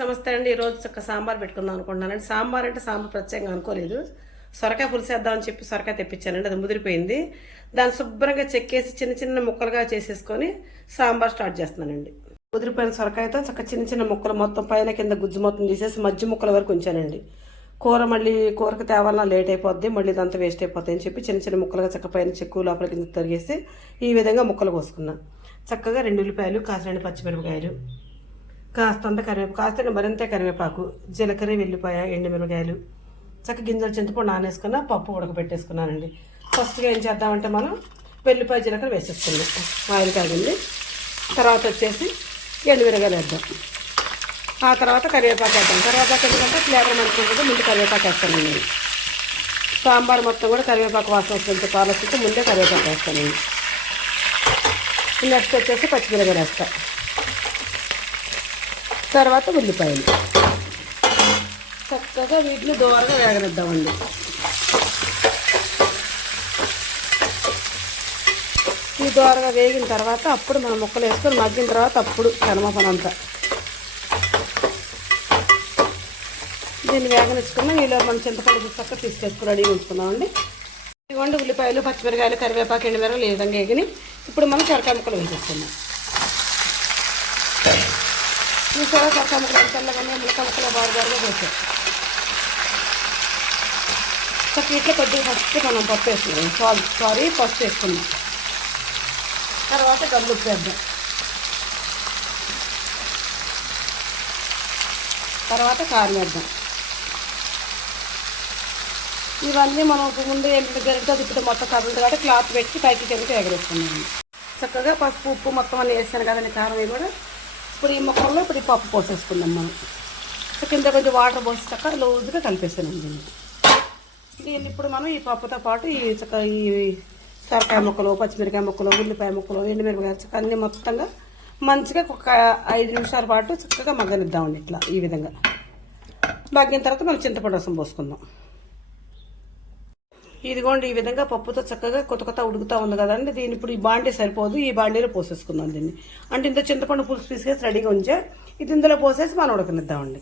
నమస్తే అండి ఈరోజు చక్క సాంబార్ పెట్టుకుందాం అనుకుంటున్నానండి సాంబార్ అంటే సాంబార్ ప్రత్యేకంగా అనుకోలేదు. సొరకాయ పులిసేద్దామని చెప్పి సొరకాయ తెప్పించానండి అది ముదిరిపోయింది. దాన్ని శుభ్రంగా చెక్కేసి చిన్న చిన్న ముక్కలుగా చేసేసుకొని సాంబార్ స్టార్ట్ చేస్తున్నానండి. ముదిరిపోయిన సొరకాయతో చక్క చిన్న చిన్న ముక్కలు మొత్తం పైన కింద గుజ్జు మొత్తం తీసేసి మధ్య ముక్కల వరకు ఉంచానండి. కూర మళ్ళీ కూరకు తేవాలన్నా లేట్ అయిపోద్ది మళ్ళీ ఇదంతా వేస్ట్ అయిపోద్ది అని చెప్పి చిన్న చిన్న ముక్కలుగా చక్క పైన చెక్కు లోపల కింద తరిగేసి ఈ విధంగా ముక్కలు కోసుకున్నా. చక్కగా రెండు ఉల్లిపాయలు కాసిన పచ్చిమిరపకాయలు కాస్తంత కరివేపాకు కాస్త మరింత కరివేపాకు జీలకర్ర వెల్లిపాయ ఎండుమిరపకాయలు చక్క గింజలు చింతపండు నానేసుకున్న పప్పు ఉడకబెట్టేసుకున్నానండి. ఫస్ట్గా ఏం చేద్దామంటే మనం వెల్లిపాయ జీలకర్ర వేసేసుకున్నాం ఆయిల్ కాగింది తర్వాత వచ్చేసి ఎండుమిరగాయలు వేద్దాం. ఆ తర్వాత కరివేపాకు వేద్దాం. కరివేపాకు ఎందుకంటే ఫ్లేవర్ మంచిగా ఉంటుంది ముందు కరివేపాకు వేస్తానండి సాంబార్ మొత్తం కూడా కరివేపాకు వాసన వస్తుంది కాలొస్తే ముందే కరివేపాకు వేస్తానండి. నెక్స్ట్ వచ్చేసి పచ్చిమిరగాయలు వేస్తాను తర్వాత ఉల్లిపాయలు. చక్కగా వీటిని దూరంగా వేగనిద్దామండి. ఈ దోరగా వేగిన తర్వాత అప్పుడు మనం ముక్కలు వేసుకొని మగ్గిన తర్వాత అప్పుడు కనమపనంతా దీన్ని వేగనిచ్చుకున్నాం. ఈలో మనం చింతపండు చక్క తీసుకెసుకుని రెడీ ఉంచుకున్నామండి ఇవ్వండి ఉల్లిపాయలు పచ్చిమిరకాయలు కరివేపాకు ఎండుమిరగలు ఈ విధంగా వేగిని ఇప్పుడు మనం చెరకాయ ముక్కలు వేసేసుకున్నాం చూసారా? చరకాయ ముక్కలు తెల్లగానే ములక ముక్కలు బారుగారుగా పోసాం చక్క ఇట్లా కొద్దిగా ఫస్ట్ మనం పప్పు వేసుకున్నాం సారీ సారీ పసుపు వేసుకున్నాం తర్వాత గల్లు ఉప్పు వేద్దాం తర్వాత కారం వేద్దాం. ఇవన్నీ మనం ముందు ఎంపిక జరిగితే తిప్పితే మొత్తం కదులుతుంది కాబట్టి క్లాత్ పెట్టి పైకి జరిగితే ఎగరేసుకున్నాం చక్కగా పసుపు ఉప్పు మొత్తం అన్నీ వేసాను కదండి కారం ఇవి కూడా ఇప్పుడు ఈ మొక్కల్లో ఇప్పుడు ఈ పప్పు పోసేసుకుందాం మనం. కింద కొంచెం వాటర్ పోసి చక్క లూజ్గా కలిపేసాను దీన్ని దీన్ని ఇప్పుడు మనం ఈ పప్పుతో పాటు ఈ చక్క ఈ సొరకాయ ముక్కలు పచ్చిమిరకాయ ముక్కలు ఉల్లిపాయ ముక్కలు ఎండుమిరపకాయ చక్క అన్నీ మొత్తంగా మంచిగా ఒక ఐదు నిమిషాల పాటు చక్కగా మగ్గనిద్దామండి ఇట్లా ఈ విధంగా. మగ్గిన తర్వాత మనం చింతపండు రసం పోసుకుందాం. ఇదిగోండి ఈ విధంగా పప్పుతో చక్కగా కొత్త కొత్త ఉడుకుతా ఉంది కదండి దీని ఇప్పుడు ఈ బాండీ సరిపోదు ఈ బాండీలో పోసేసుకుందాం దీన్ని. అంటే ఇంత చింతపండు పులుసు పీసుకేసి రెడీగా ఉంచే. ఇది ఇందులో పోసేసి మనం ఉడకనిద్దామండి.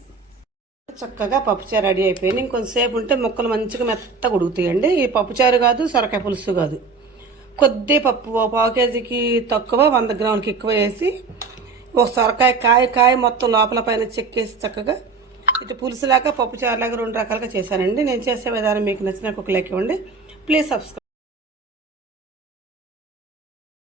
చక్కగా పప్పుచారు రెడీ అయిపోయింది. ఇంకొంతసేపు ఉంటే ముక్కలు మంచిగా మెత్తగా ఉడుకుతాయండి. ఈ పప్పుచారు కాదు సొరకాయ పులుసు కాదు. కొద్ది పప్పు పావు కేజీకి తక్కువ వంద గ్రాములకి ఎక్కువ వేసి ఒక సొరకాయ కాయ కాయ మొత్తం లోపల పైన చెక్కేసి చక్కగా ఇటు పులుసులాగా పప్పుచారులాగా రెండు రకాలుగా చేశానండి. నేను చేసే విధానం మీకు నచ్చిన ఒక లైక్ ఇవ్వండి. Please subscribe.